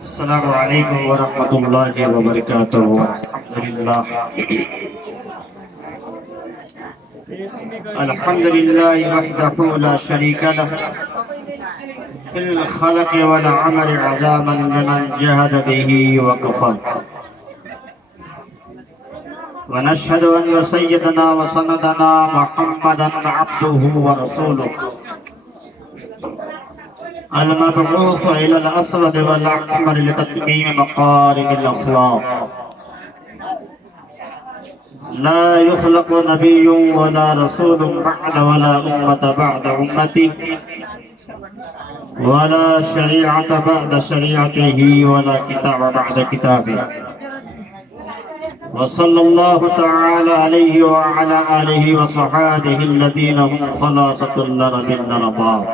السلام علیکم ورحمۃ اللہ وبرکاتہ۔ الحمدللہ وحدہ لا شریک لہ فی الخلق والعمل عظاما لمن جہد بہ وکفر، ونشہد ان سیدنا وسندنا محمدا عبدہ ورسولہ المبعوث إلى الأسود والأحمر لتتميم مقارب الأخلاق، لا يخلق نبي ولا رسول بعد ولا أمة بعد أمته ولا شريعة بعد شريعته ولا كتاب بعد كتابه، وصلى الله تعالى عليه وعلى آله وصحابه الذين هم خلاصة النرب النرباء،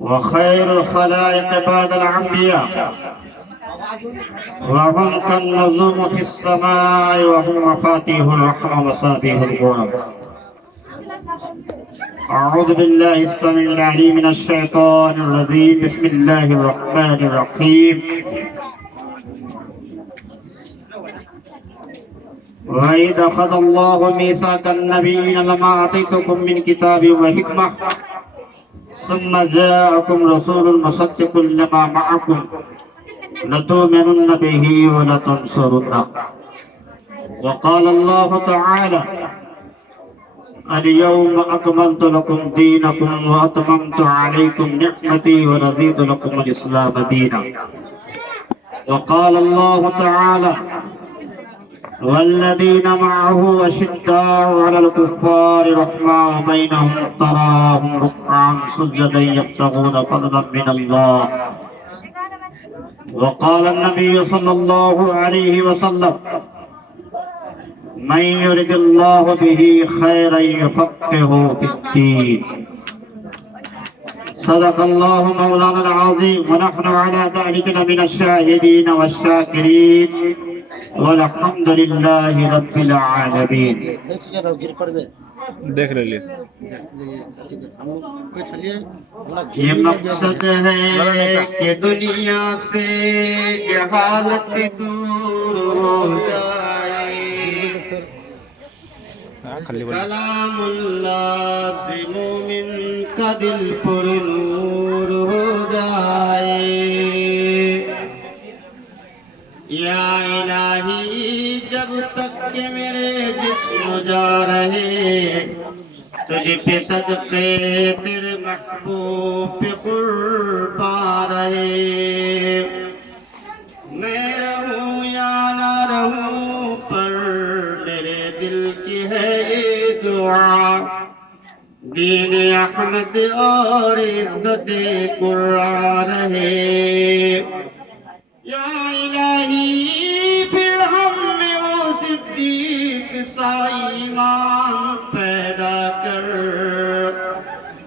وخير الخلائق بعد الأنبياء، وهم كالنجوم في السماء وهم مفاتيح الرحمة ومصابيح الغرب. أعوذ بالله السميع العليم من الشيطان الرجيم. بسم الله الرحمن الرحيم. وإذ أخذ الله ميثاق النبيين لما آتيتكم من كتاب وحكمة ثم جاءكم رسول مصدق لما معكم لتؤمنن به ولتنصرنه. وقال الله تعالى: اليوم أكملت لكم دينكم وأتممت عليكم نعمتي ورضيت لكم الإسلام دينا. وقال الله تعالى: والذين معه أشداء على الكفار رحماء بينهم تراهم ركعا سجدا يبتغون فضلا من الله. وقال النبي صلى الله عليه وسلم: من يرد الله به خيرا يفقهه في الدين. صدق الله مولانا العظيم، ونحن على ذلك من الشاهدين والشاكرين، والحمد للہ رب العالمین۔ دیکھ لے یہ مقصد ہے کہ دنیا سے جہالت دور ہو جائے، کلام اللہ سے مومن کا دل پر نور ہو جائے۔ یا الہی جب تک کہ میرے جسم جا رہے، تجھ پہ صدقے تیرے محبوب پہ قربان رہے، میں رہوں یا نہ رہوں پر میرے دل کی ہے یہ دعا، دین احمد اور عزت قرآن رہے۔ یا الہی پھر ہم میں وہ صدیق سا ایمان پیدا کر،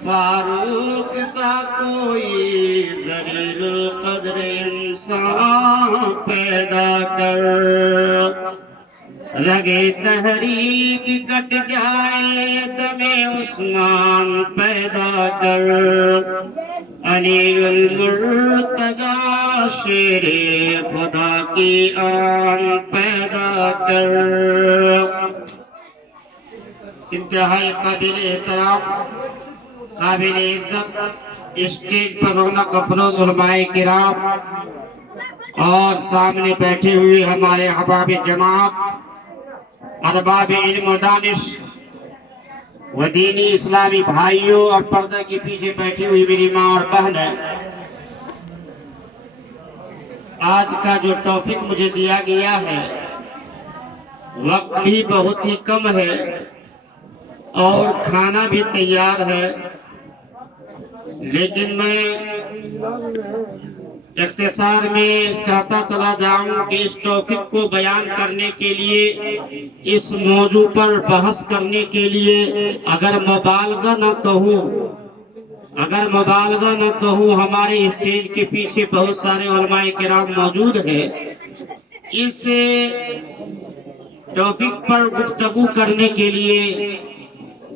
فاروق سا کوئی ذلیل القدر انسان پیدا کر، رگے تحریک کٹ جائے دم عثمان پیدا کر، علی المرتضی شیر خدا کی آن پیدا کر۔ انتہائی قابل احترام، قابل عزت اسٹیج پر رونق افروز علماء کرام اور سامنے بیٹھے ہوئے ہمارے احباب جماعت، ارباب علم و دانش و دینی اسلامی بھائیوں اور پردہ کے پیچھے بیٹھی ہوئی میری ماں اور بہنیں، آج کا جو توفیق مجھے دیا گیا ہے، وقت بھی بہت ہی کم ہے اور کھانا بھی تیار ہے، لیکن میں اختصار میں کہتا چلا جاؤں کہ اس توفیق کو بیان کرنے کے لیے، اس موضوع پر بحث کرنے کے لیے اگر مبالغہ نہ کہوں ہمارے اسٹیج کے پیچھے بہت سارے علماء کرام موجود ہیں۔ اس توفیق پر گفتگو کرنے کے لیے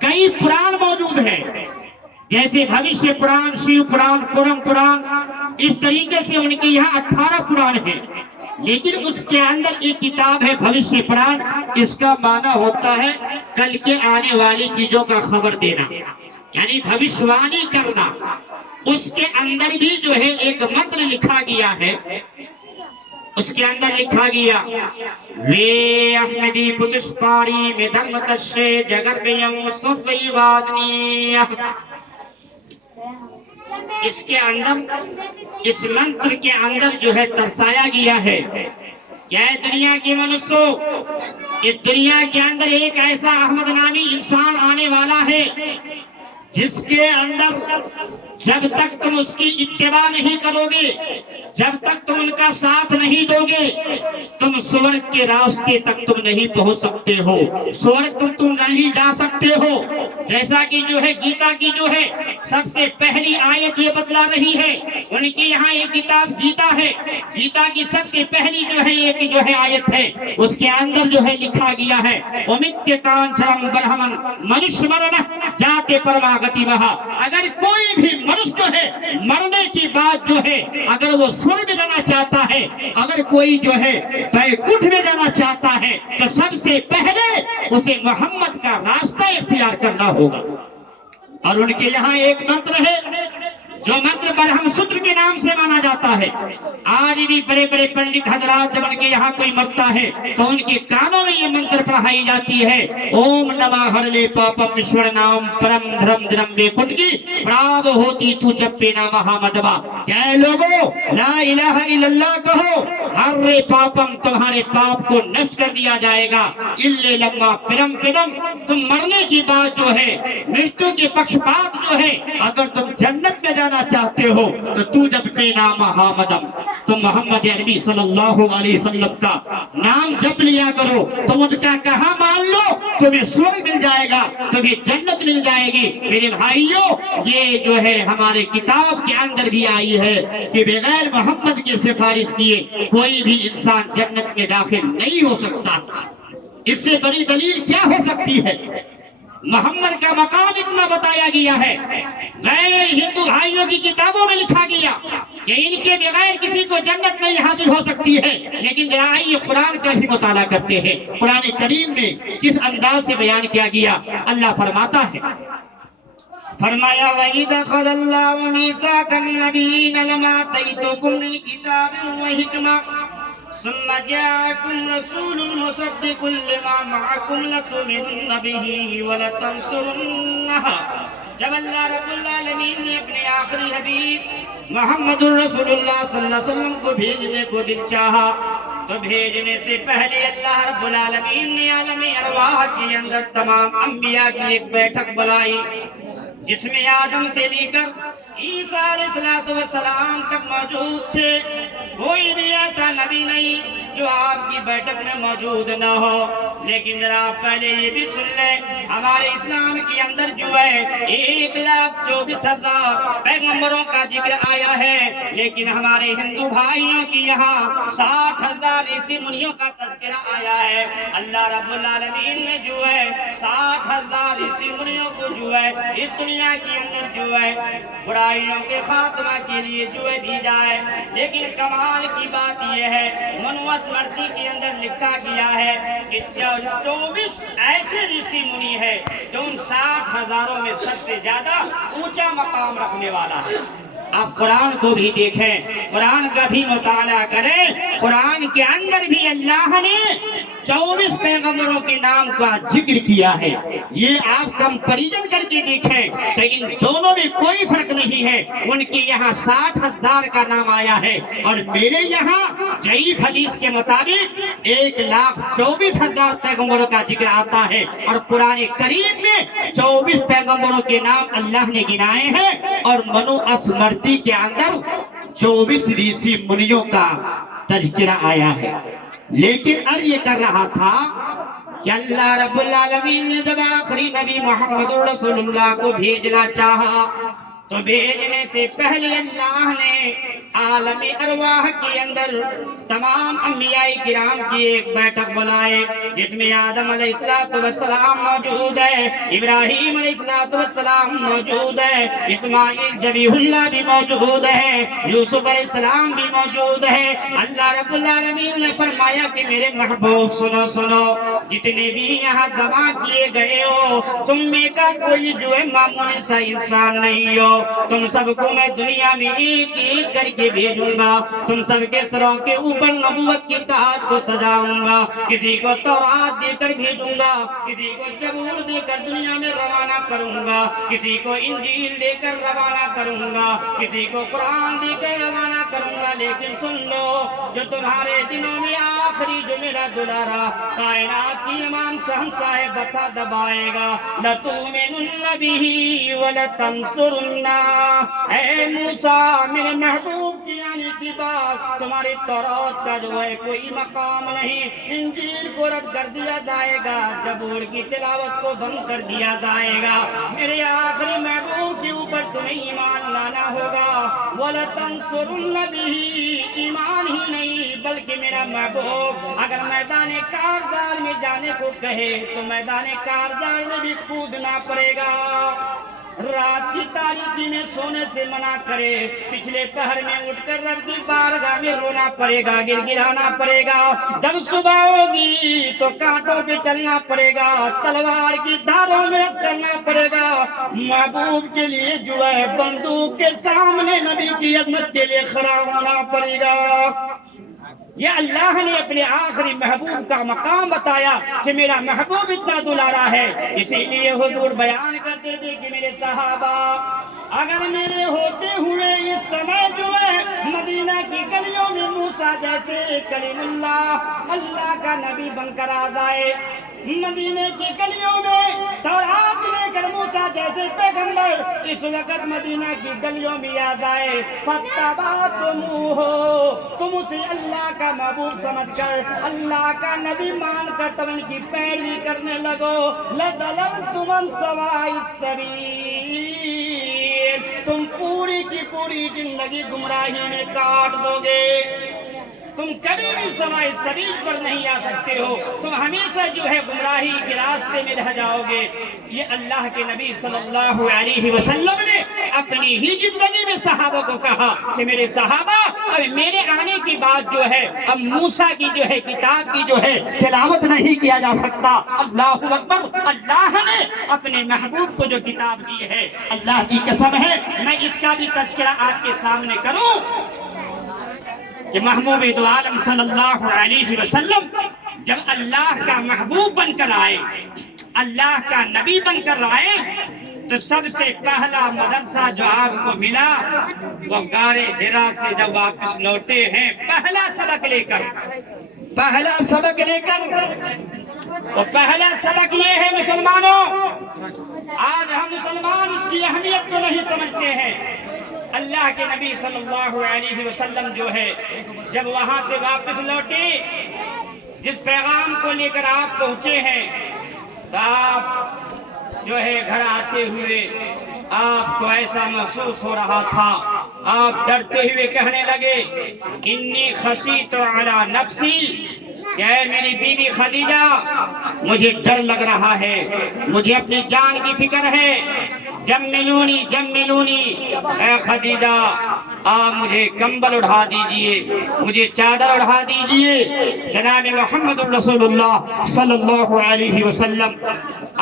کئی پران موجود ہیں، جیسے بھوشیہ پران، شیو پران، کرم پران، اس طریقے سے ان کے یہاں 18 پران ہیں، لیکن اس کے اندر ایک کتاب ہے بھوشیہ پران، اس کا معنی ہوتا ہے کل کے آنے والی چیزوں کا خبر دینا، یعنی بھوشیوانی کرنا۔ اس کے اندر بھی جو ہے ایک منتر لکھا گیا ہے، اس کے اندر لکھا گیا وے احمدی پتشپاری میں دھرم تشے جگر بیوں سنری وادنی۔ اس کے اندر، اس منتر کے اندر جو ہے ترسایا گیا ہے کیا ہے دنیا کی منسو، اس دنیا کے اندر ایک ایسا احمد نامی انسان آنے والا ہے جس کے اندر جب تک تم اس کی اتباع نہیں کرو گے، جب تک تم ان کا ساتھ نہیں دو گے، تم سورگ کے راستے تک تم نہیں پہنچ سکتے ہو، سورگ تم نہیں جا سکتے ہو۔ جیسا کہ جو ہے گیتا کی جو ہے سب سے پہلی آیت یہ بتلا رہی ہے، ان کی یہاں ایک کتاب گیتا ہے، گیتا کی سب سے پہلی جو ہے ایک جو ہے آیت ہے، اس کے اندر جو ہے لکھا گیا ہے امیتیہ کانچرم برہمن منشمرنہ جاتے پرماگتی وہا۔ اگر کوئی بھی منش جو ہے مرنے کی بات جو ہے اگر وہ سورگ میں جانا چاہتا ہے، اگر کوئی جو ہے بیکٹھ میں جانا چاہتا ہے، تو سب سے پہلے اسے محمد کا راستہ اختیار کرنا ہوگا۔ اور ان کے یہاں ایک منتر ہے جو منتر برہم سوتر کے نام سے مانا جاتا ہے۔ آج بھی بڑے بڑے پنڈت حضرات جب ان کے یہاں کوئی مرتا ہے تو ان کے کانوں میں یہ منتر پڑھائی جاتی ہے، اوم نمہ ہرلے پاپم ایشور نام پرم دھرم درم بے کٹکی پراو ہوتی تو جب پہ نامہ مدبا۔ کہ لوگو لا الہ الا اللہ کہو، ہر پاپم تمہارے پاپ کو نشٹ کر دیا جائے گا، اللہ لما پرم پدم تم مرنے کی بات جو ہے، مرتو کے پکش بات جو ہے، اگر تم جنت میں جانا چاہتے ہو تو جب بے نام حامدم تم محمد عربی صلی اللہ علیہ وسلم کا نام جپ لیا کرو، تم ان کا کہا مان لو، تمہیں سورگ مل جائے گا، تمہیں جنت مل جائے گی۔ میرے بھائیوں، یہ جو ہے ہمارے کتاب کے اندر بھی آئی ہے کہ بغیر محمد کے سفارش کیے کوئی بھی انسان جنت میں داخل نہیں ہو سکتا۔ اس سے بڑی دلیل کیا ہو سکتی ہے؟ محمد کا مقام اتنا بتایا گیا ہے، غیر ہندو بھائیوں کی کتابوں میں لکھا گیا کہ ان کے بغیر کسی کو جنت نہیں حاصل ہو سکتی ہے، لیکن ذرائع قرآن کا بھی مطالعہ کرتے ہیں، قرآن کریم میں کس انداز سے بیان کیا گیا۔ اللہ فرماتا ہے، فرمایا وَإِذْ أَخَذَ اللَّهُ مِيثَاقَ النَّبِيِّينَ لَمَا آتَيْتُكُم مِّن كِتَابٍ وَحِكْمَةٍ ثم جاءكم رسول مصدق لما معكم لتؤمنن به ولتنصرنه۔ جب اللہ رب العالمین نے اپنے آخری حبیب محمد رسول اللہ صلی اللہ علیہ وسلم کو بھیجنے کو دل چاہا تو بھیجنے سے پہلے اللہ رب العالمین نے عالم ارواح کے اندر تمام انبیاء کی ایک بیٹھک بلائی، جس میں آدم سے لے کر عیسیٰ علیہ السلام تک موجود تھے۔ کوئی بھی ایسا نبی نہیں جو آپ کی بیٹھک میں موجود نہ ہو۔ لیکن ذرا پہلے یہ بھی سن لیں، ہمارے اسلام کے اندر جو ہے 1,24,000 پیغمبروں کا ذکر آیا ہے، لیکن ہمارے ہندو بھائیوں کی یہاں 60,000 ریشی منیوں کا تذکرہ آیا ہے۔ اللہ رب العالمین نے جو ہے 60,000 ریشی منیوں کو جو ہے اس دنیا کے اندر جو ہے برائیوں کے خاتمہ کے لیے جو ہے بھیجا ہے۔ لیکن کمال کی بات یہ ہے، منوسمرتی کے اندر لکھا گیا ہے کہ 24 ایسے ریشی منی ہے جو ان 60,000 میں سب سے زیادہ اونچا مقام رکھنے والا ہے۔ آپ قرآن کو بھی دیکھیں، قرآن کا بھی مطالعہ کریں، قرآن کے اندر بھی اللہ نے 24 پیغمبروں کے نام کا ذکر کیا ہے۔ یہ آپ کمپیریزن کر کے دیکھیں تو ان دونوں میں کوئی فرق نہیں ہے۔ ان کے یہاں 60,000 کا نام آیا ہے اور میرے یہاں ضعیف حدیث کے مطابق 1,24,000 پیغمبروں کا ذکر آتا ہے، اور قرآن کریم میں 24 پیغمبروں کے نام اللہ نے گنائے ہیں، اور منو اسمرتی کے اندر 24 ریشی منیوں کا تذکرہ آیا ہے۔ لیکن عرض یہ کر رہا تھا کہ اللہ رب العالمین نے جب آخری نبی محمد رسول اللہ کو بھیجنا چاہا تو بھیجنے سے پہلے اللہ نے عالم ارواح کے اندر تمام انبیاء کرام کی ایک بیٹھک بلائے جس میں آدم علیہ السلام موجود ہے، ابراہیم علیہ السلام موجود ہے، اسماعیل ذبیح اللہ بھی موجود ہے، یوسف علیہ السلام بھی موجود ہے۔ اللہ رب العالمین نے فرمایا کہ میرے محبوب سنو سنو، جتنے بھی یہاں جمع کیے گئے ہو، تم میں کا کوئی جو ہے معمولی سا انسان نہیں ہو، تم سب کو میں دنیا میں ایک ایک کر کے بھیجوں گا، تم سب کے سروں کے اوپر نبوت کی تاج کو سجاؤں گا، کسی کو تورات دے کر بھیجوں گا، کسی کو زبور دے کر دنیا میں روانہ کروں گا، کسی کو انجیل دے کر روانہ کروں گا، کسی کو قرآن دے کر روانہ کروں گا، لیکن سن لو جو تمہارے دنوں میں آخری جو میرا دلارا کائنات کی امام صاحب بتا دبائے گا، لَتُؤْمِنُنَّ بِهِ وَلَتَنْصُرُنَّهُ۔ اے موسیٰ میرے محبوب کی آنے کی بات، تمہاری تورات کا جو ہے کوئی مقام نہیں، انجیل کو رد کر دیا جائے گا، زبور کی تلاوت کو بند کر دیا جائے گا، میرے آخری محبوب کے اوپر تمہیں ایمان لانا ہوگا۔ وَلَتَنْصُرُنَّ بِهِ، ایمان ہی نہیں بلکہ میرا محبوب اگر میدان کارزار میں جانے کو کہے تو میدان کارزار میں بھی کودنا پڑے گا، رات کی تاریکی میں سونے سے منع کرے، پچھلے پہر میں اٹھ کر رب کی بارگاہ میں رونا پڑے گا، گڑگڑانا پڑے گا، جب صبح ہوگی تو کانٹوں پہ چلنا پڑے گا، تلوار کی دھاروں میں رس کرنا پڑے گا، محبوب کے لیے جو ہے بندوق کے سامنے نبی کی عظمت کے لیے کھڑا ہونا پڑے گا۔ یہ اللہ نے اپنے آخری محبوب کا مقام بتایا کہ میرا محبوب اتنا دلارا ہے، اسی لیے حضور بیان کرتے تھے کہ میرے صحابہ اگر میرے ہوتے ہوئے اس سمے جو ہے مدینہ کی گلیوں میں موسیٰ جیسے کلیم اللہ کا نبی بن کر آ جائے، مدینہ کی گلیوں میں تورات لے کر موسیٰ جیسے پیغمبر اس وقت مدینہ کی گلیوں میں آ جائے، فَاتَّبَعْتُمُوهُ، تم اسے اللہ کا محبوب سمجھ کر اللہ کا نبی مان کر تم ان کی پیروی کرنے لگو، لَضَلَلْتُمْ عَنْ سَوَاءِ السَّبِيلِ، تم پوری کی پوری زندگی گمراہی میں کاٹ دو گے، تم کبھی بھی سوائے سبیل پر نہیں آ سکتے ہو، تم ہمیشہ جو ہے گمراہی کے راستے میں رہ جاؤ گے۔ یہ اللہ کے نبی صلی اللہ علیہ وسلم نے اپنی ہی زندگی میں صحابہ کو کہا کہ میرے صحابہ اب میرے آنے کی بات جو ہے اب موسیٰ کی جو ہے کتاب کی جو ہے تلاوت نہیں کیا جا سکتا۔ اللہ اکبر، اللہ نے اپنے محبوب کو جو کتاب دی ہے، اللہ کی قسم ہے میں اس کا بھی تذکرہ آپ کے سامنے کروں کہ محبوب دو عالم صلی اللہ علیہ وسلم جب اللہ کا محبوب بن کر آئے، اللہ کا نبی بن کر آئے، تو سب سے پہلا مدرسہ جو آپ کو ملا وہ غار حرا سے جب واپس لوٹے ہیں پہلا سبق لے کر وہ پہلا سبق یہ ہے مسلمانوں، آج ہم مسلمان اس کی اہمیت کو نہیں سمجھتے ہیں۔ اللہ کے نبی صلی اللہ علیہ وسلم جو ہے جب وہاں سے واپس لوٹے، جس پیغام کو لے کر آپ پہنچے ہیں، تو آپ جو ہے گھر آتے ہوئے آپ کو ایسا محسوس ہو رہا تھا، آپ ڈرتے ہوئے کہنے لگے انی خشیت علی نفسی، کہ اے میری بیوی خدیجہ مجھے ڈر لگ رہا ہے، مجھے اپنی جان کی فکر ہے، جملونی اے خدیجہ آپ مجھے کمبل اڑھا دیجئے، مجھے چادر اڑھا دیجئے۔ جناب محمد رسول اللہ صلی اللہ علیہ وسلم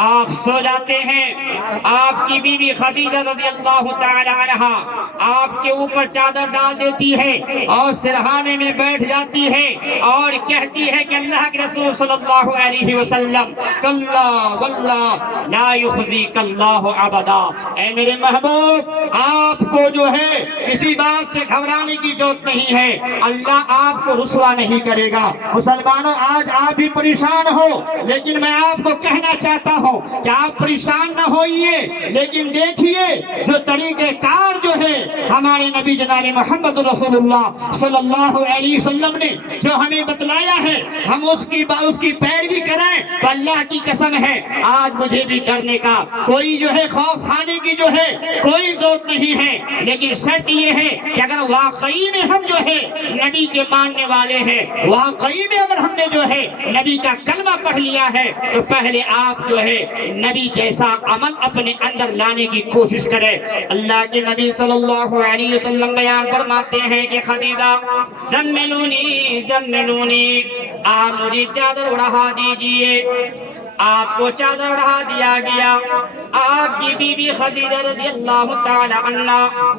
آپ سو جاتے ہیں، آپ کی بیوی خدیجہ رضی اللہ تعالی عنہ آپ کے اوپر چادر ڈال دیتی ہے اور سرہانے میں بیٹھ جاتی ہے اور کہتی ہے کہ اللہ کے رسول صلی اللہ علیہ وسلم کلا واللہ لا یخزیک اللہ ابدا، اے میرے محبوب آپ کو جو ہے کسی بات سے گھبرانے کی ضرورت نہیں ہے، اللہ آپ کو رسوا نہیں کرے گا۔ مسلمانوں آج آپ بھی پریشان ہو، لیکن میں آپ کو کہنا چاہتا ہوں ہوں کہ آپ پریشان نہ ہوئیے، لیکن دیکھیے جو طریقہ کار جو ہے ہمارے نبی جناب محمد رسول اللہ صلی اللہ علیہ وسلم نے جو ہمیں بتلایا ہے، ہم اس کی پیروی کریں تو اللہ کی قسم ہے آج مجھے بھی ڈرنے کا کوئی جو ہے، خوف کھانے کی جو ہے کوئی ضرورت نہیں ہے، لیکن شرط یہ ہے کہ اگر واقعی میں ہم جو ہے نبی کے ماننے والے ہیں، واقعی میں اگر ہم نے جو ہے نبی کا کلمہ پڑھ لیا ہے تو پہلے آپ جو ہے نبی جیسا عمل اپنے اندر لانے کی کوشش کریں۔ اللہ کے نبی صلی اللہ علیہ وسلم بیان فرماتے ہیں کہ خدیجہ زملونی زملونی، آپ مجھے چادر اڑا دیجئے۔ آپ کو چادر اڑا دیا گیا، آپ کی بیوی خدیجہ رضی اللہ تعالی عنہ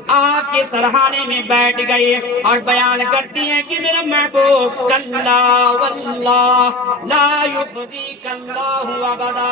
آپ کے سرہانے میں بیٹھ گئے اور بیان کرتی ہیں کہ میرا محبوب کلا واللہ لا یخزیک اللہ ابدا،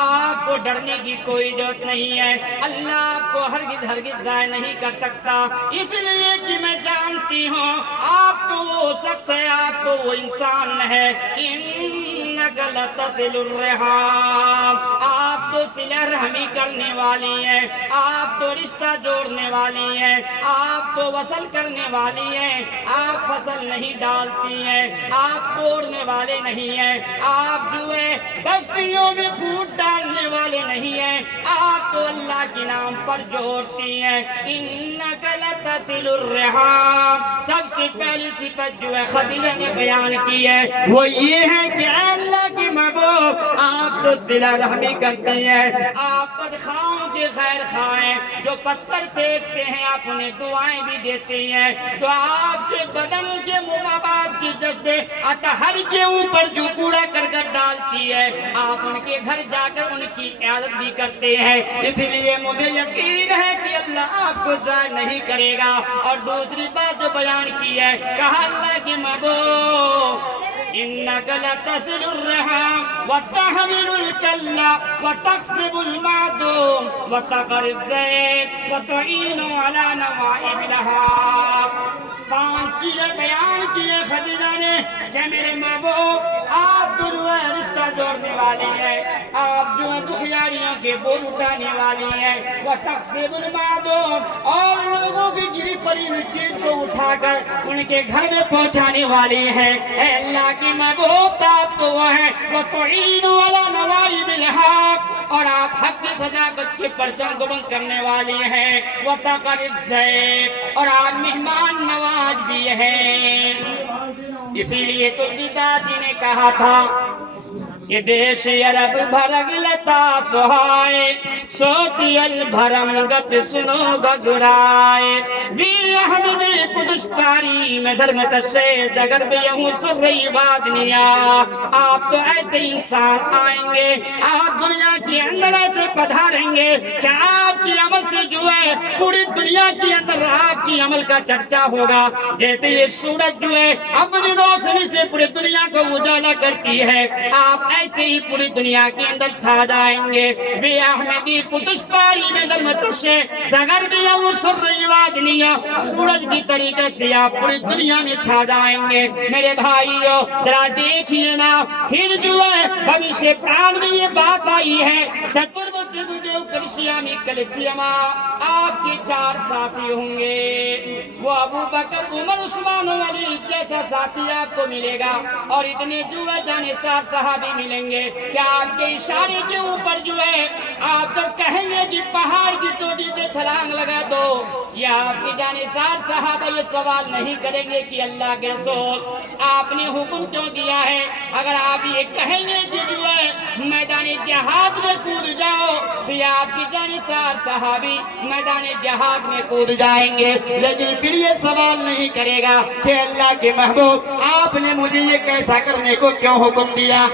آپ کو ڈرنے کی کوئی ضرورت نہیں ہے، اللہ آپ کو ہرگز ضائع نہیں کر سکتا، اس لیے کہ میں جانتی ہوں آپ تو وہ شخص ہے، آپ تو وہ انسان ہے، انک لتصل الرحام، آپ تو صلہ رحمی کرنے والی ہیں، آپ تو رشتہ جوڑنے والی ہیں، آپ تو وصل کرنے والی ہیں، آپ فصل نہیں ڈالتی ہیں، آپ توڑنے والے نہیں ہیں، آپ جو ہے بستیوں میں پھوٹ ڈالنے والے نہیں ہیں، آپ تو اللہ کے نام پر جوڑتی ہیں، انک لتصل الرحام۔ سب سے پہلی صفت جو ہے خدیجہ نے بیان کی ہے وہ یہ ہے کہ اے اللہ کی محبوب آپ تو صلہ رحمی کرتی ہیں، آپ بدخواہوں کے خیر خواہ ہیں، جو پتھر پھینکتے ہیں آپ انہیں دعائیں بھی دیتی ہیں، جو آپ کے بدن کے مباب کی جذبے اطہر کے اوپر جو کوڑا کرکٹ ڈالتی ہے آپ ان کے گھر جا کر ان کی عیادت بھی کرتے ہیں، اس لیے مجھے یقین ہے کہ اللہ آپ کو ضائع نہیں کرے گا۔ اور دوسری بات جو بیان کی ہے کہا اللہ کی محبوب انک لتصل الرحام وتحمل الکل وتکسب المعدوم وتقری الضیف وتعین علی نوائب الحق۔ 5 چیزیں بیان کیے خدیجہ نے کہ میرے محبوب آپ تو جو ہے رشتہ جوڑنے والی ہیں، آپ جو ہے دکھیاریوں کے بول اٹھانے والی ہیں، وتکسب المعدوم، اور لوگوں کی گری پڑی ہوئی چیز کو اٹھا کر ان کے گھر میں پہنچانے والی ہیں۔ اے اللہ کی محبوب آپ تو وہ ہیں وتعین علی نوائب الحق، اور آپ حق کی صداقت کے پرچم کو بلند کرنے والی ہیں، وتقری الضیف، اور آپ مہمان نواز بھی ہیں۔ اسی لیے تو جی نے کہا تھا کہ دیش عرب بھرگ لتا سہائے سوتی البھرم گت سنو گگرائے ویر احمد قدس پاری میں دھرم تشے دگر بیہوں سرئی بادنیا۔ آپ تو ایسے انسان آئیں گے، آپ دنیا کے اندر ایسے پدھاریں گے کہ آپ کی عمل سے جو ہے پوری دنیا کے اندر آپ کی عمل کا چرچا ہوگا، جیسے یہ سورج جو ہے اپنی روشنی سے پوری دنیا کو اجالا کرتی ہے، آپ ایسے ہی پوری دنیا کے اندر چھا جائیں گے۔ بے احمدی قدس پاری میں درمتشے زگر بھی سرئی وادنیا، سورج کی طریقے سے آپ پوری دنیا میں چھا جائیں گے۔ میرے بھائیو ذرا دیکھئے نا، پھر جو ہے بھوشیہ پران میں یہ بات آئی ہے چتروتی دیو کرشیامی کلچیما، آپ کے 4 ساتھی ہوں گے، وہ ابو بکر عمر عثمان و علی جیسا ساتھی آپ کو ملے گا، اور اتنے جو ہے جانسار صحابی ملیں گے کہ آپ کے اشارے کے اوپر جو ہے آپ جب کہیں گے کہ پہاڑ کی چوٹی سے چھلانگ لگا دو، یہ آپ کی جانسار صحابہ یہ سوال نہیں کریں گے کہ اللہ کے رسول آپ نے حکم کیوں دیا ہے، اگر آپ یہ کہیں گے کہ جو ہے میدان جہاد میں کود جاؤ تو یہ آپ کی جانسار صحابی میدان جہاد میں کود جائیں گے، لیکن پھر یہ سوال نہیں کرے گا کہ اللہ کے محبوب آپ نے مجھے یہ کیسا کرنے کو کیوں حکم دیا۔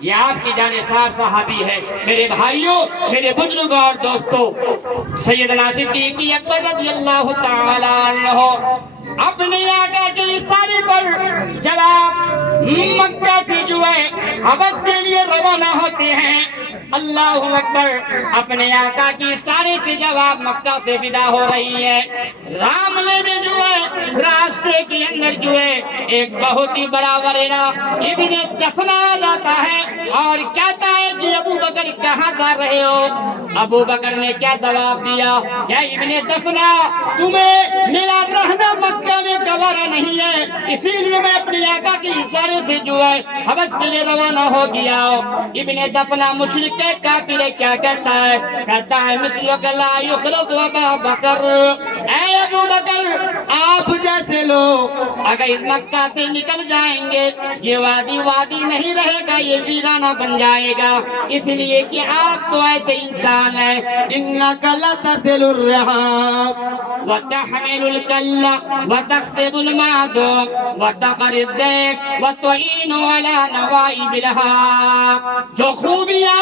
یہ آپ کی جانسار صحابی ہے۔ میرے بھائیوں، میرے بزرگوں اور دوستوں، سیدنا صدیق اکبر رضی اللہ تعالی عنہ اپنے آقا کے اشارے پر جب آپ مکہ سے جو ہے حبش کے لیے روانہ ہوتے ہیں اللہ اکبر، اپنے آقا کی سارے سے جواب مکہ سے ودا ہو رہی ہے۔ راملے میں جو ہے راستے کے اندر جو ہے ایک بہت ہی بڑا وریرا ابن دفنا آ جاتا ہے اور کہتا ہے کہ ابو بکر کہاں جا رہے ہو؟ ابو بکر نے کیا جواب دیا کہ ابن دفنا، تمہیں میرا رہنا مکہ میں گوارا نہیں ہے، اسی لیے میں اپنے آقا کے اشارے سے جو ہے حبش کے لیے روانہ ہو گیا۔ ابن دفنا مشرک کافر کیا کہتا ہے؟ کہتا ہے مثلک لا یخرج ابا بکر، اے ابو بکر آپ جیسے لوگ اگر اس مکہ سے نکل جائیں گے یہ وادی وادی نہیں رہے گا، یہ ویرانہ بن جائے گا، اس لیے کہ آپ تو ایسے انسان ہیں۔ انک لتصل الرحام وتحمل الکل وتکسب المعدوم وتقری الضیف وتعین علی نوائب الحق، جو خوبیاں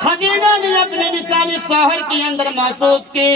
خدیجہ نے اپنے مثالی شوہر کے اندر محسوس کی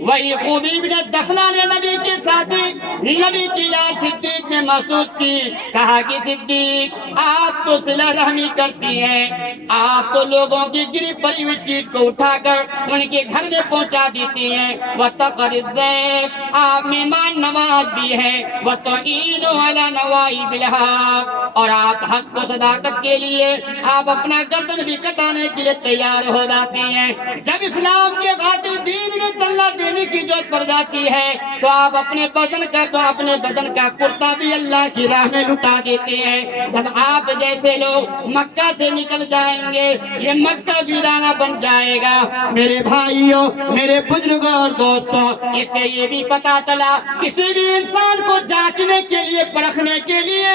وہی خوبی ابن دفنا نے نبی کے ساتھی نبی کی یار صدیق میں محسوس کی۔ کہا کہ صدیق آپ تو صلہ رحمی کرتی ہیں، آپ تو لوگوں کی گری پڑی ہوئی چیز کو اٹھا کر ان کے گھر میں پہنچا دیتی ہیں، وَتَقْرِ الضَّيْفَ آپ مہمان نواز بھی ہیں، وَتُعِينُ عَلَى نَوَائِبِ الْحَقِّ اور آپ حق و صداقت کے لیے آپ اپنا گردن بھی کٹانے کے لیے تیار ہو جاتی ہیں۔ جب اسلام کے خاطر دین میں چلنا دینے کی ضرورت پڑ جاتی ہے تو آپ اپنے بدن کا کرتا بھی اللہ کی راہ میں لٹا دیتے ہیں۔ جب آپ جیسے لوگ مکہ سے نکل جائیں گے یہ مکہ ویرانہ بن جائے گا۔ میرے بھائیوں، میرے بزرگوں اور دوستوں، اس سے یہ بھی پتا چلا کسی بھی انسان کو جانچنے کے لیے پرکھنے کے لیے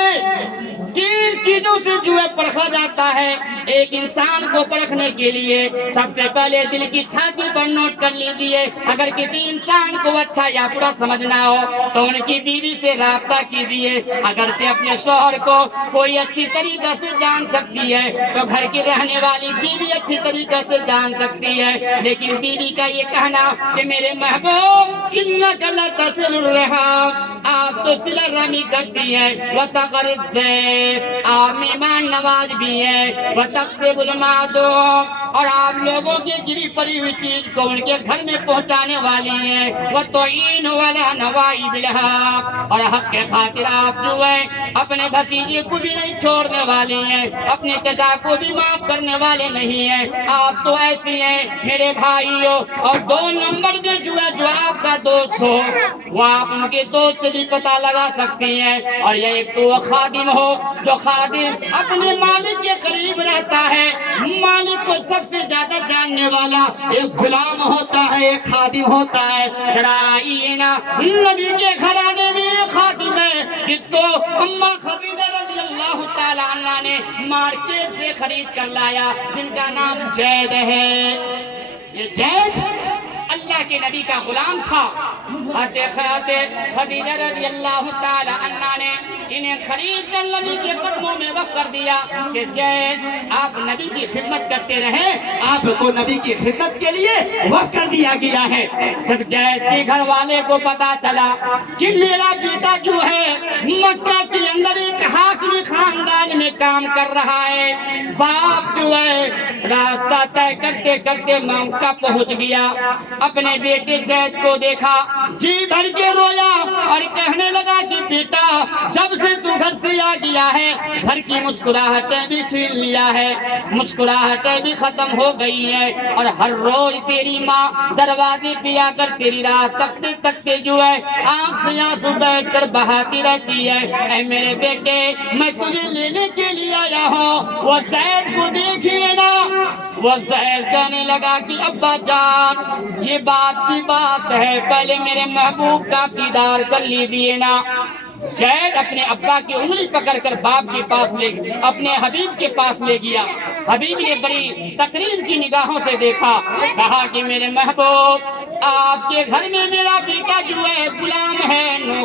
تین چیزوں سے جو ہے پرکھا جاتا ہے۔ ایک انسان کو پرکھنے کے لیے سب سے پہلے دل کی چھاتی پر نوٹ کر لیجیے، اگر کسی انسان کو اچھا یا برا سمجھنا ہو تو ان کی بیوی سے رابطہ کیجیے، اگرچہ اپنے شوہر کو کوئی اچھی طریقے سے جان سکتی ہے تو گھر کی رہنے والی بیوی اچھی طریقے سے جان سکتی ہے، لیکن بیوی کا یہ کہنا کہ میرے محبوب انک لتصل الرحام آپ تو صلہ رحمی کرتی ہیں، وتقری الضیف آپ مہمان نواز بھی ہیں، وتکسب المعدوم اور آپ لوگوں کی گری پڑی ہوئی چیز کو ان کے گھر میں پہنچانے والی ہیں، وتعین علی نوائب الحق اور حق کے خاطر آپ جو ہیں اپنے بھتیجے کو بھی نہیں چھوڑنے والی ہیں، اپنے چچا کو بھی معاف کرنے والے نہیں ہیں، آپ تو ایسی ہیں میرے بھائیوں۔ اور دو نمبر میں جو ہے جو آپ کا دوست ہو وہ آپ ان کے دوست سے بھی پتہ لگا سکتی ہیں، اور یہ ایک تو خادم ہو جو خادم اپنے مالک کے قریب رہتا ہے، مالک کو سب سے زیادہ جاننے والا ایک غلام ہوتا ہے، ایک خادم ہوتا ہے۔ ذرا آئیے نا نبی کے گھرانے میں ایک خادم ہے جس کو اماں خدیجہ رضی اللہ تعالیٰ عنہ نے مارکیٹ سے خرید کر لایا، جن کا نام زید ہے۔ یہ زید اللہ کے نبی کا غلام تھا۔ خدیجہ رضی اللہ تعالی عنہ نے انہیں خرید کر نبی کے قدموں میں وقف کر دیا کہ زید آپ نبی کی خدمت کرتے رہے، آپ کو نبی کی خدمت کے لیے وقف کر دیا گیا ہے۔ جب زید کے گھر والے کو پتا چلا کہ میرا بیٹا جو ہے مکہ کے اندر ایک ہاشمی خاندان میں کام کر رہا ہے، باپ جو ہے راستہ طے کرتے کرتے مکہ پہنچ گیا، اپنے بیٹے زید کو دیکھا، جی بھر کے رویا اور کہنے لگا کہ بیٹا جب سے تو گھر سے آ گیا ہے گھر کی مسکراہٹیں بھی چھین لیا ہے، مسکراہٹیں بھی ختم ہو گئی ہیں، اور ہر روز تیری ماں دروازے پہ آ کر تیری راہ تکتے تکتے جو ہے آنکھ سے آنسو بیٹھ کر بہاتی رہتی ہے۔ اے میرے بیٹے میں تجھے لینے کے لیے آیا ہوں۔ وہ زید کو دیکھیے نا، وہ زید کہنے لگا کہ ابا جان یہ بات کی بات ہے، پہلے میرے محبوب کا دیدار کر لیجیے نا۔ زید اپنے ابا کی انگلی پکڑ کر باپ کے پاس لے اپنے حبیب کے پاس لے گیا۔ حبیب نے بڑی تکریم کی نگاہوں سے دیکھا، کہا کہ میرے محبوب آپ کے گھر میں میرا بیٹا جو ہے غلام ہے،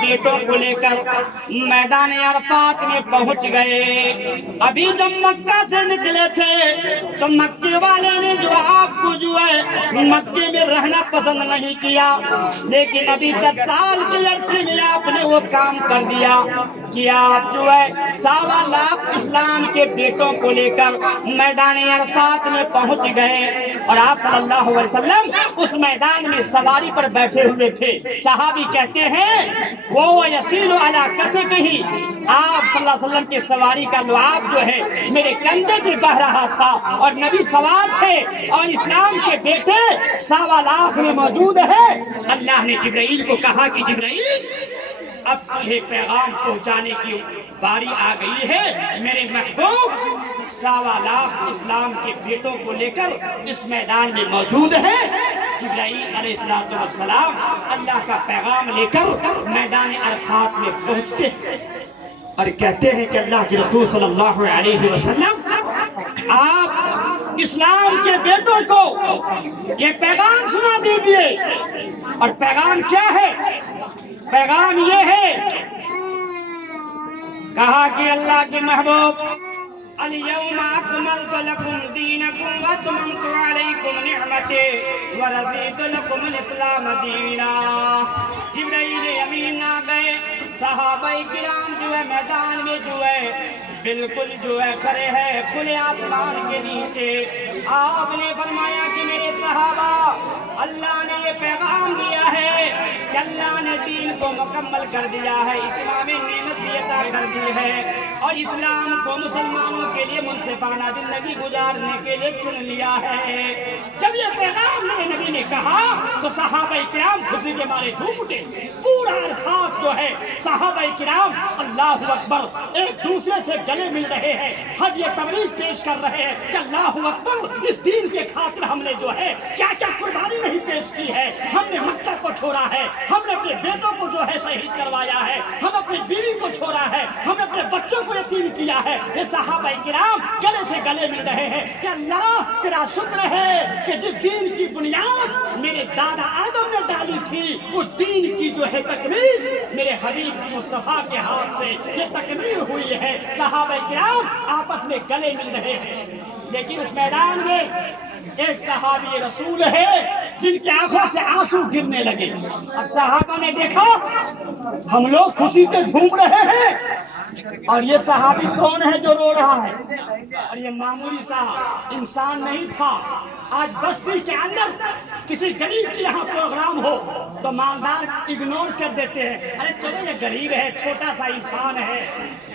بیٹوں کو لے کر میدان عرفات میں پہنچ گئے۔ ابھی جب مکہ سے نکلے تھے تو مکے والے نے جو آپ کو جو ہے مکے میں رہنا پسند نہیں کیا، لیکن ابھی 10 سال کے عرصے میں آپ نے وہ کام کر دیا کہ آپ جو ہے 1.25 اسلام کے بیٹوں کو لے کر میدان عرفات میں پہنچ گئے، اور آپ صلی اللہ علیہ وسلم اس میدان میں سواری پر بیٹھے ہوئے تھے۔ صحابی کہتے ہیں وہ یسیل علی کتفہ، آپ صلی اللہ علیہ وسلم کی سواری کا لعاب جو ہے میرے کندھے پہ بہ رہا تھا، اور نبی سوار تھے اور اسلام کے بیٹے 1.25 میں موجود ہے۔ اللہ نے جبرائیل کو کہا کہ جبرائیل اب تجھے پیغام پہنچانے کی باری آ گئی ہے، میرے محبوب 1.25 اسلام کے بیٹوں کو لے کر اس میدان میں موجود ہے۔ جبرائیل علیہ السلام اللہ کا پیغام لے کر میدان عرفات میں پہنچتے اور کہتے ہیں کہ اللہ کے رسول صلی اللہ علیہ وسلم آپ اسلام کے بیٹوں کو یہ پیغام سنا دیجئے۔ اور پیغام کیا ہے؟ پیغام یہ ہے، کہا کہ اللہ کے محبوب اليوم اکملت لکم دینکم واتممت علیکم نعمتی ورضیت لکم الاسلام دینا۔ جبرائیل امین آ گئے، صحابہ کرام جو ہے میدان میں جو ہے بالکل جو ہے کھڑے ہیں کھلے آسمان کے نیچے۔ آپ نے فرمایا کہ میرے صحابہ، اللہ نے یہ پیغام دیا ہے کہ اللہ نے دین کو مکمل کر دیا ہے، اسلام نعمت بھی عطا کر دی ہے، اور اسلام کو مسلمانوں کے لیے منصفانہ زندگی گزارنے کے لیے چن لیا ہے۔ جب یہ پیغام میرے نبی نے کہا تو صحابہ کرام خوشی کے مارے جھوم اٹھے۔ پورا عرفات جو ہے صحابہ کرام اللہ اکبر ایک دوسرے سے گلے مل رہے ہیں، حج تبریک پیش کر رہے ہیں کہ اللہ اکبر، اس دین کے خاطر ہم نے جو ہے کیا کیا قربانی نہیں پیش کی ہے، ہم نے مکہ کو چھوڑا ہے، ہم نے اپنے بیٹوں کو جو ہے شہید کروایا ہے، ہم اپنی بیوی کو چھوڑا ہے، ہم نے اپنے بچوں کو یتیم کیا ہے۔ یہ صحابہ کرام گلے سے گلے مل رہے ہیں کہ اللہ تیرا شکر ہے کہ جس دین کی بنیاد میرے دادا آدم نے ڈالی تھی، اس دین کی جو ہے تکمیل میرے حبیب مصطفیٰ کے ہاتھ سے یہ تکمیل ہوئی ہے۔ صحابہ کرام آپس میں گلے مل رہے ہیں، لیکن اس میدان میں ایک صحابی رسول ہے جن کی آنکھوں سے آنسو گرنے لگے۔ اب صحابہ نے دیکھا ہم لوگ خوشی سے جھوم رہے ہیں، اور یہ صحابی کون ہے جو رو رہا ہے؟ اور یہ معمولی سا انسان نہیں تھا۔ آج بستی کے اندر کسی غریب کی یہاں پروگرام ہو تو مالدار اگنور کر دیتے ہیں، ارے چلو یہ غریب ہے، چھوٹا سا انسان ہے،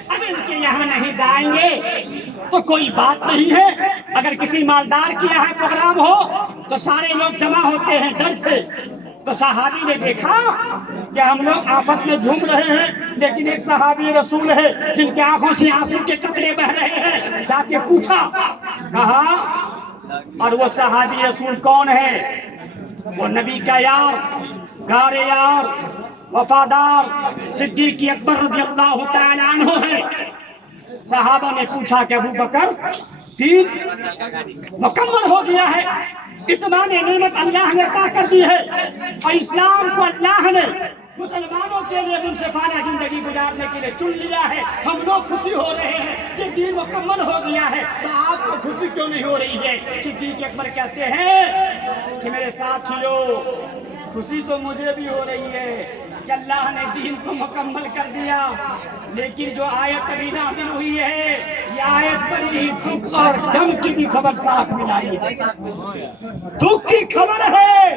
اگر ان کے یہاں نہیں جائیں گے تو کوئی بات نہیں ہے۔ اگر کسی مالدار کے یہاں پروگرام ہو تو سارے لوگ جمع ہوتے ہیں ڈر سے۔ تو صحابی نے دیکھا کہ ہم لوگ آپس میں جھوم رہے ہیں، لیکن ایک صحابی رسول ہے جن کی آنکھوں سے آنسو کے قطرے بہ رہے ہیں۔ جا کے پوچھا، کہا، اور وہ صحابی رسول کون ہے؟ وہ نبی کا یار، غار یار، وفادار صدیق اکبر رضی اللہ تعالی عنہ ہے۔ صحابہ نے پوچھا کہ ابو بکر، دین مکمل ہو گیا ہے، اتمام نعمت اللہ نے عطا کر دی ہے، اور اسلام کو اللہ نے مسلمانوں کے لیے منصفانہ زندگی گزارنے کے لیے چن لیا ہے، ہم لوگ خوشی ہو رہے ہیں کہ دین مکمل ہو گیا ہے، تو آپ کو خوشی کیوں نہیں ہو رہی ہے؟ صدیق اکبر کہتے ہیں کہ میرے ساتھیوں، خوشی تو مجھے بھی ہو رہی ہے کہ اللہ نے دین کو مکمل کر دیا، لیکن جو آیت ابھی نازل ہوئی ہے یہ آیت بڑی ہی دکھ اور غم کی بھی خبر ساتھ ملائی ہے۔ دکھ کی خبر ہے،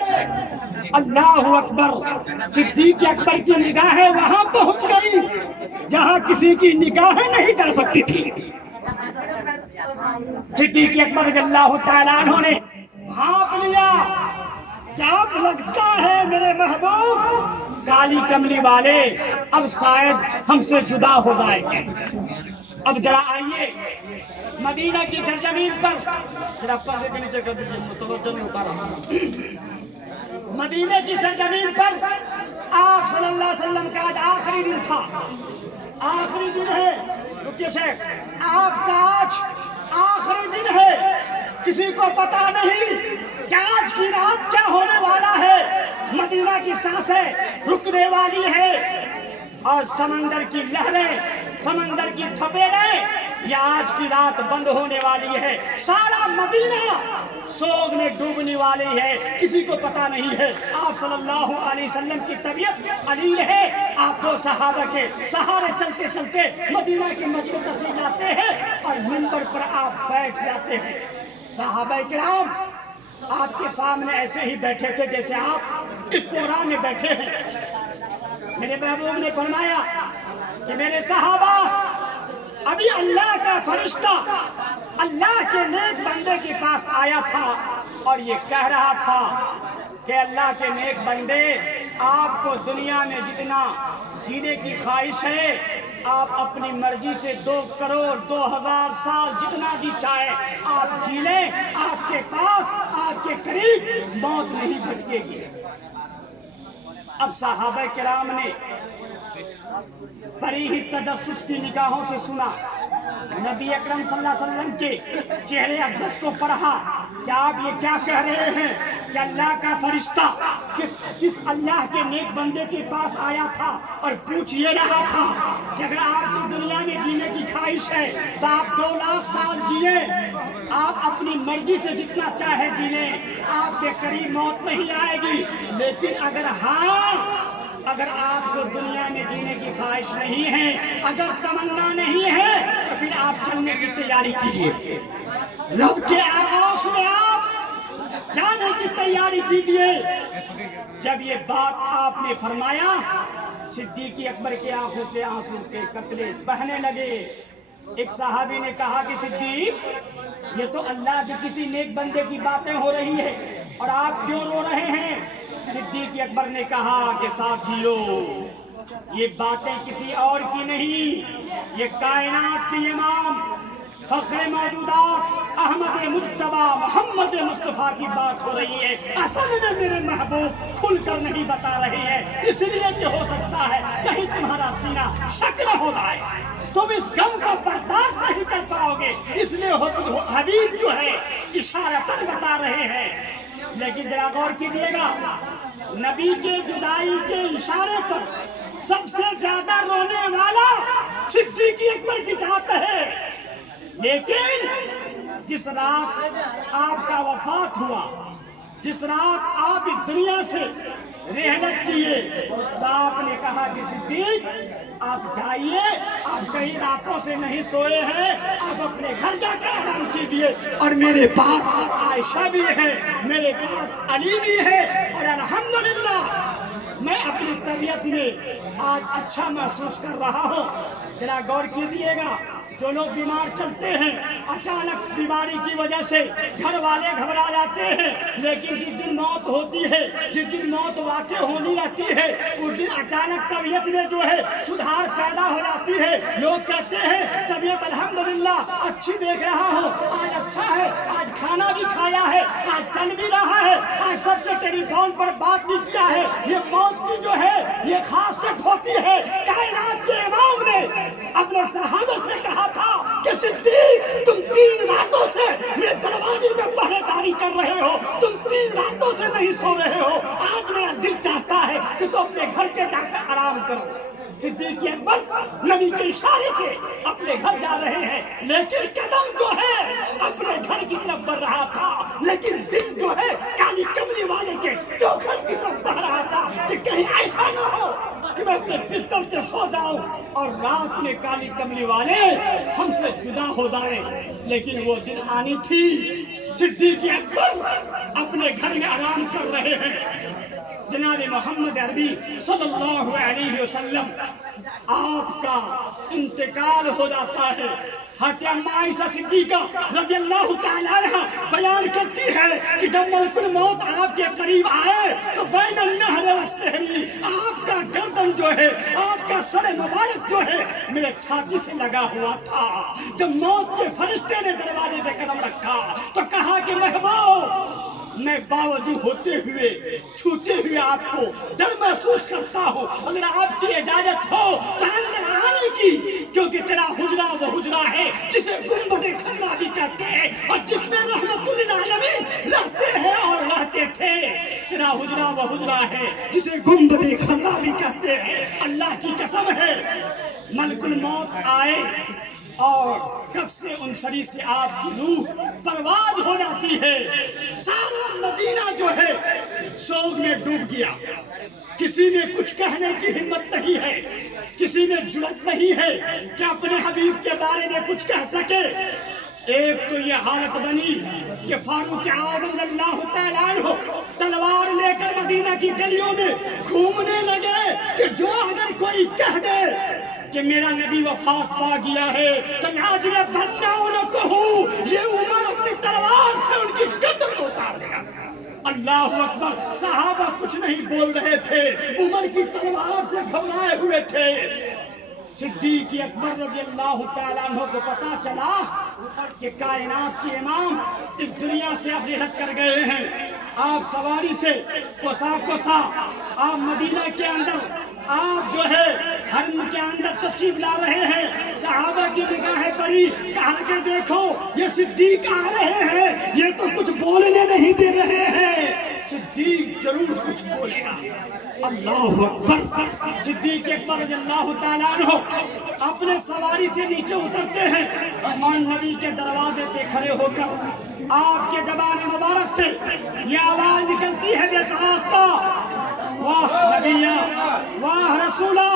اللہ اکبر، صدیق اکبر کی نگاہیں وہاں پہنچ گئی جہاں کسی کی نگاہیں نہیں جا سکتی تھی۔ صدیق اکبر رضی اللہ تعالیٰ عنہ نے بھانپ لیا کہ اب لگتا ہے میرے محبوب کالی کملی والے اب شاید ہم سے جدا ہو جائیں گے۔ اب ذرا آئیے مدینہ کی سرزمین پر، ذرا پردے کے نیچے کر دیجیے، متوجہ نہیں ہو پا رہا۔ مدینہ کی سرزمین پر آپ صلی اللہ علیہ وسلم کا آج آخری دن تھا، آخری دن ہے، رکیے شیخ، آپ کا آج آخری دن ہے، کسی کو پتا نہیں کہ آج کی رات کیا ہونے والا ہے۔ مدینہ کی سانسیں رکنے والی ہے اور سمندر کی لہریں، سمندر کی تھپیڑیں یہ آج کی رات بند ہونے والی ہے. سارا مدینہ سوگ میں ڈوبنے والی ہے، کسی کو پتا نہیں ہے. آپ صلی اللہ علیہ وسلم کی طبیعت علیل ہے. آپ دو صحابہ کے سہارے چلتے چلتے مدینہ کی مسجد تشریف لاتے ہیں اور منبر پر آپ بیٹھ جاتے ہیں. صحابہ کرام آپ کے سامنے ایسے ہی بیٹھے تھے جیسے آپ اس پروگرام میں بیٹھے ہیں. میرے محبوب نے فرمایا کہ میرے صحابہ، ابھی اللہ کا فرشتہ اللہ کے نیک بندے کے پاس آیا تھا اور یہ کہہ رہا تھا کہ اللہ کے نیک بندے، آپ کو دنیا میں جتنا جینے کی خواہش ہے آپ اپنی مرضی سے 2 کروڑ 2000 سال جتنا جی چاہے آپ جی لیں، آپ کے پاس آپ کے قریب موت نہیں بھٹکے گی. اب صحابہ کرام نے بڑی ہی تجسس کی نگاہوں سے سنا. نبی اکرم صلی اللہ علیہ وسلم کے چہرے اقدس کو پڑھا کہ آپ یہ کیا کہہ رہے ہیں کہ اللہ کا فرشتہ کس اللہ کے نیک بندے کے پاس آیا تھا اور پوچھ یہ رہا تھا کہ اگر آپ کو دنیا میں جینے کی خواہش ہے تو آپ 2 لاکھ سال جیے، آپ اپنی مرضی سے جتنا چاہے جی لیں، آپ کے قریب موت نہیں آئے گی. لیکن اگر آپ کو دنیا میں جینے کی خواہش نہیں ہے، اگر تمنا نہیں ہے تو پھر آپ چلنے کی تیاری کیجئے. رب کے آغوش میں آپ جانے کی تیاری کیجئے. جب یہ بات آپ نے فرمایا، صدیق اکبر کی آنکھوں سے آنسو کے قطرے بہنے لگے. ایک صحابی نے کہا کہ صدیق، یہ تو اللہ کے کسی نیک بندے کی باتیں ہو رہی ہے اور آپ کیوں رو رہے ہیں؟ صدیق اکبر نے کہا کہ ساتھیو، یہ باتیں کسی اور کی نہیں، یہ کائنات کی امام فخر موجودات احمد مجتبی محمد مصطفیٰ کی بات ہو رہی ہے. اصل میں میرے محبوب کھل کر نہیں بتا رہے ہیں، اس لیے کہ ہو سکتا ہے کہیں تمہارا سینہ شک نہ ہو جائے، تم اس غم کو برداشت نہیں کر پاؤ گے، اس لیے حبیب جو ہے اشارتاً بتا رہے ہیں. لیکن ذرا غور کیجیے گا، نبی کے جدائی کے اشارے پر سب سے زیادہ رونے والا صدیق اکبر کی ذات ہے. لیکن جس رات آپ کا وفات ہوا، جس رات آپ اس دنیا سے رحلت کیے، تو آپ نے کہا کہ صدیق آپ جائیے، آپ کئی راتوں سے نہیں سوئے ہیں، آپ اپنے گھر جا کر آرام کیجیے. اور میرے پاس عائشہ بھی ہے، میرے پاس علی بھی ہے، اور الحمدللہ میں اپنی طبیعت میں آج اچھا محسوس کر رہا ہوں. ذرا غور کیجیے گا، جو لوگ بیمار چلتے ہیں اچانک بیماری کی وجہ سے گھر والے گھبرا جاتے ہیں، لیکن جس دن موت ہوتی ہے، جس دن موت واقع ہونی رہتی ہے، اس دن اچانک طبیعت میں جو ہے سدھار پیدا ہو جاتی ہے. لوگ کہتے ہیں طبیعت الحمدللہ اچھی دیکھ رہا ہوں، آج اچھا ہے، آج کھانا بھی کھایا ہے، آج چل بھی رہا ہے، آج سب سے ٹیلی فون پر بات بھی کیا ہے. یہ موت کی جو ہے یہ خاصیت ہوتی ہے. کائنات کے امام نے اپنے صحابہ سے کہا تھا کہ صدیق تم 3 راتوں سے میرے دروازے میں پہرے داری کر رہے ہو، تم 3 راتوں سے نہیں سو رہے ہو، آج میرا دل چاہتا ہے کہ تم اپنے گھر کے جا کر آرام کرو. صدیق اکبر نبی کے اشارے سے اپنے گھر جا رہے ہیں، لیکن قدم جو ہے اپنے گھر کی طرف بڑھ رہا تھا، لیکن دل جو ہے کالی کملی والے کے چوکھٹ کی طرف بڑھ رہا تھا کہ کہیں ایسا نہ ہو کہ میں اپنے بستر پہ سو جاؤں اور رات میں کالی کملی والے ہم سے جدا ہو جائیں. لیکن وہ دن آنی تھی. صدیق اکبر اپنے گھر میں آرام کر رہے ہیں. جناب محمد عربی صلی اللہ علیہ وسلم آپ کا انتقال ہو جاتا ہے. حضرت اماں عائشہ صدیقہ رضی اللہ تعالیٰ عنہ بیان کرتی ہے کہ جب ملک الموت آپ کے قریب آئے تو بین النہر والسحری آپ کا گردن جو ہے، آپ کا سر مبارک جو ہے میرے چھاتی سے لگا ہوا تھا. جب موت کے فرشتے نے دروازے پہ قدم رکھا تو کہا کہ محبوب، میں باوجود ہوتے ہوئے چھوتے ہوئے آپ کو ڈر محسوس کرتا ہوں، اگر آپ کی اجازت ہو تو اندر آنے کی، کیونکہ تیرا حجرہ وہ حجرہ ہے جسے گنبد خضرا بھی کہتے ہیں اور جس میں رحمت للعالمین رہتے ہیں اور رہتے تھے. تیرا حجرہ وہ وہ حجرہ ہے جسے گنبد خضرا بھی کہتے ہیں. اللہ کی قسم ہے ملک الموت آئے اور کف سے انصری سے آپ کی روح پرواز ہو جاتی ہے. سارا مدینہ جو ہے سوگ میں ڈوب گیا. کسی میں کچھ کہنے کی ہمت نہیں ہے, کسی میں جرأت نہیں ہے کہ اپنے حبیب کے بارے میں کچھ کہہ سکے. ایک تو یہ حالت بنی کہ فاروق اعظم اللہ تعالیٰ عنہ تلوار لے کر مدینہ کی گلیوں میں گھومنے لگے کہ جو اگر کوئی کہہ دے کہ میرا نبی وفات پا گیا ہے تو لاجر بننا نہ کہوں, یہ عمر اپنی تلوار سے ان کی گردن کو اتار دے گا. اللہ اکبر. صحابہ کچھ نہیں بول رہے تھے, عمر کی تلوار سے گھبرائے ہوئے تھے. صدیق اکبر رضی اللہ تعالیٰ عنہ کو پتا چلا کہ کائنات کے امام اس دنیا سے اب رحلت کر گئے ہیں. آپ سواری سے کوسا کوسا آپ مدینہ کے اندر آپ جو ہے حرم کے اندر تشریف لا رہے ہیں. صحابہ کی نگاہیں پڑی, کہا کہ دیکھو یہ صدیق آ رہے ہیں, یہ تو کچھ بولنے نہیں دے رہے ہیں. صدیق ضرور کچھ بولے گا. اللہ اکبر. صدیق اکبر رضی اللہ تعالیٰ عنہ اپنے سواری سے نیچے اترتے ہیں اور نبی کے دروازے پہ کھڑے ہو کر آپ کے زبان مبارک سے یہ آواز نکلتی ہے بے ساختہ, واہ نبیہ, واہ رسولہ,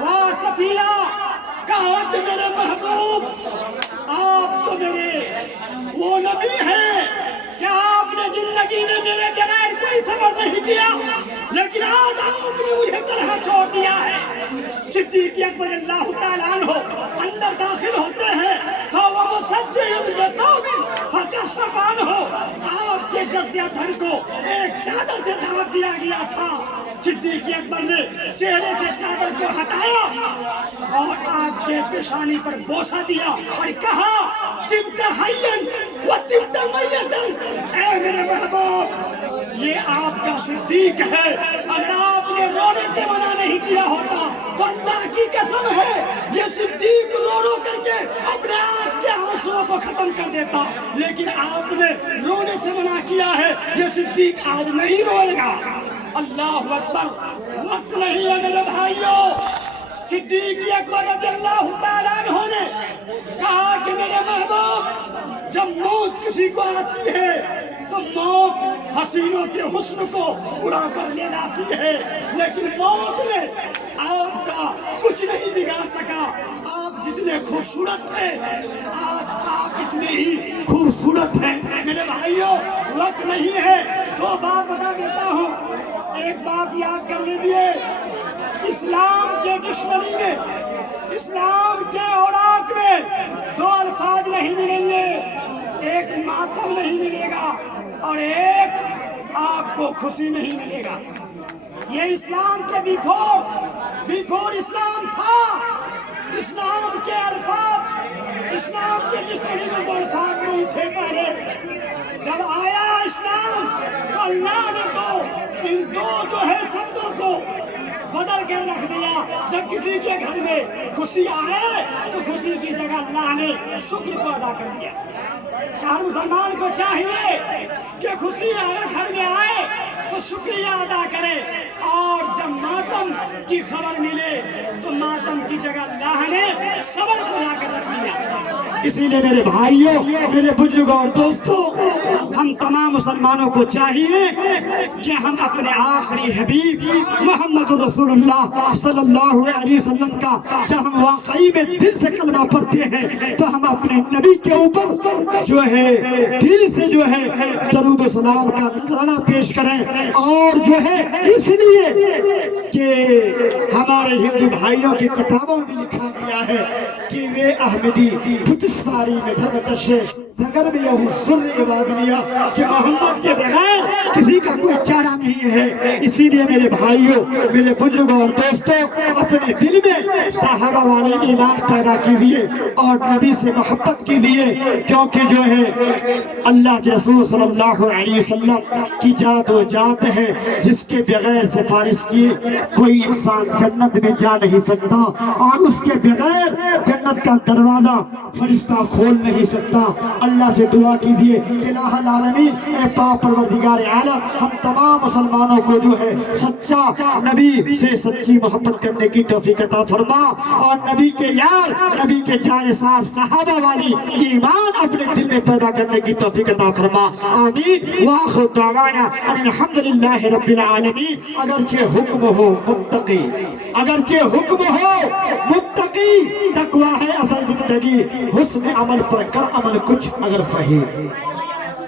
واہ صفیہ. کہا کہ میرے محبوب آپ تو میرے وہ نبی ہیں کہ آپ نے زندگی میں میرے بغیر کوئی سفر نہیں کیا, لیکن آج آپ نے مجھے طرح چھوڑ دیا ہے. صدیق اکبر اللہ تعالیٰ عنہ اندر داخل ہوتے ہیں. فَهُوَ مُصَدِّعٌ بِثَوْبٍ فَكَشَفَ عَنْهُ. آپ کے جسد دھر کو ایک چادر سے ڈھانپ دیا گیا تھا. صدیق اکبر نے چہرے سے چادر کو ہٹایا اور آپ کے پیشانی پر بوسہ دیا اور کہا طِبْتَ حَيًّا وَطِبْتَ مَيَّتًا. اے میرے محبوب, یہ آپ کا صدیق ہے. اگر آپ نے رونے سے منع نہیں کیا ہوتا تو اللہ کی قسم ہے یہ صدیق رو رو کر کے اپنے آنکھ کے آنسوؤں کو ختم کر دیتا, لیکن آپ نے رونے سے منع کیا ہے. یہ صدیق آج نہیں روئے گا. اللہ اکبر. وقت نہیں ہے میرے بھائیوں. صدیق اکبر رضی اللہ تعالیٰ عنہ نے کہا کہ میرے محبوب جب موت کسی کو آتی ہے تو موت حسینوں کے حسن کو اڑا کر لے جاتی ہے, لیکن موت نے آپ کا کچھ نہیں بگاڑ سکا. آپ جتنے خوبصورت تھے آج آپ اتنے ہی خوبصورت ہیں. میرے بھائیوں وقت نہیں ہے, دو بات بتا دیتا ہوں. ایک بات یاد کر لیجیے, اسلام کے ڈکشنری میں, اسلام کے اوراق میں دو الفاظ نہیں ملیں گے. ایک ماتم نہیں ملے گا اور ایک آپ کو خوشی نہیں ملے گا. یہ اسلام کے بیفور اسلام تھا. اسلام کے الفاظ, اسلام کے ڈکشنری میں دو الفاظ نہیں تھے پہلے. جب آیا اسلام تو اللہ نے تو ان دو جو ہے شبدوں کو بدل کر رکھ دیا. جب کسی کے گھر میں خوشی آئے تو خوشی کی جگہ اللہ نے شکر کو ادا کر دیا. ہر مسلمان کو چاہیے کہ خوشی اگر گھر میں آئے تو شکریہ ادا کرے, اور جب ماتم کی خبر ملے تو ماتم کی جگہ اللہ نے صبر کو لا کر رکھ دیا. اسی لیے میرے بھائیوں, میرے بزرگوں اور دوستوں, ہم تمام مسلمانوں کو چاہیے کہ ہم اپنے آخری حبیب محمد رسول اللہ صلی اللہ علیہ وسلم کا جب ہم واقعی میں دل سے کلمہ پڑھتے ہیں تو ہم اپنے نبی کے اوپر جو ہے دل سے جو ہے درود و سلام کا نذرانہ پیش کریں. اور جو ہے اس لیے کہ ہمارے ہندو بھائیوں کی کتابوں میں لکھا گیا ہے کہ وہ احمدی بتشواری میں دھرمتش نگر میں یہ سر عبادنیہ کہ محمد کے بغیر کسی کا کوئی چارہ نہیں ہے. اسی لیے میرے بھائیوں, میرے بزرگوں اور دوستوں, اپنے دل میں صحابہ والے ایمان پیدا کیجیے اور نبی سے محبت کیجیے, کیونکہ جو ہے اللہ کے رسول صلی اللہ علیہ وسلم کی ذات وہ ذات ہے جس کے بغیر سفارش کیے کوئی انسان جنت میں جا نہیں سکتا, اور اس کے بغیر جنت جنت کا دروازہ فرشتہ کھول نہیں سکتا. اللہ سے دعا کیجئے کہ الہ العالمین اے پاک پروردگار عالم ہم تمام مسلمانوں کو جو ہے سچا نبی سے سچی محبت کرنے کی توفیق عطا فرما اور نبی کے یار نبی کے جانثار صحابہ والی ایمان اپنے دل میں پیدا کرنے کی توفیق عطا فرما. آمین. وآخر دعوانا ان الحمدللہ رب العالمین. اگرچہ حکم ہو متقی، اگرچہ حکم ہو متقی، تقویٰ ہے اصل زندگی، حسن عمل پر کر عمل کچھ اگر فہیم.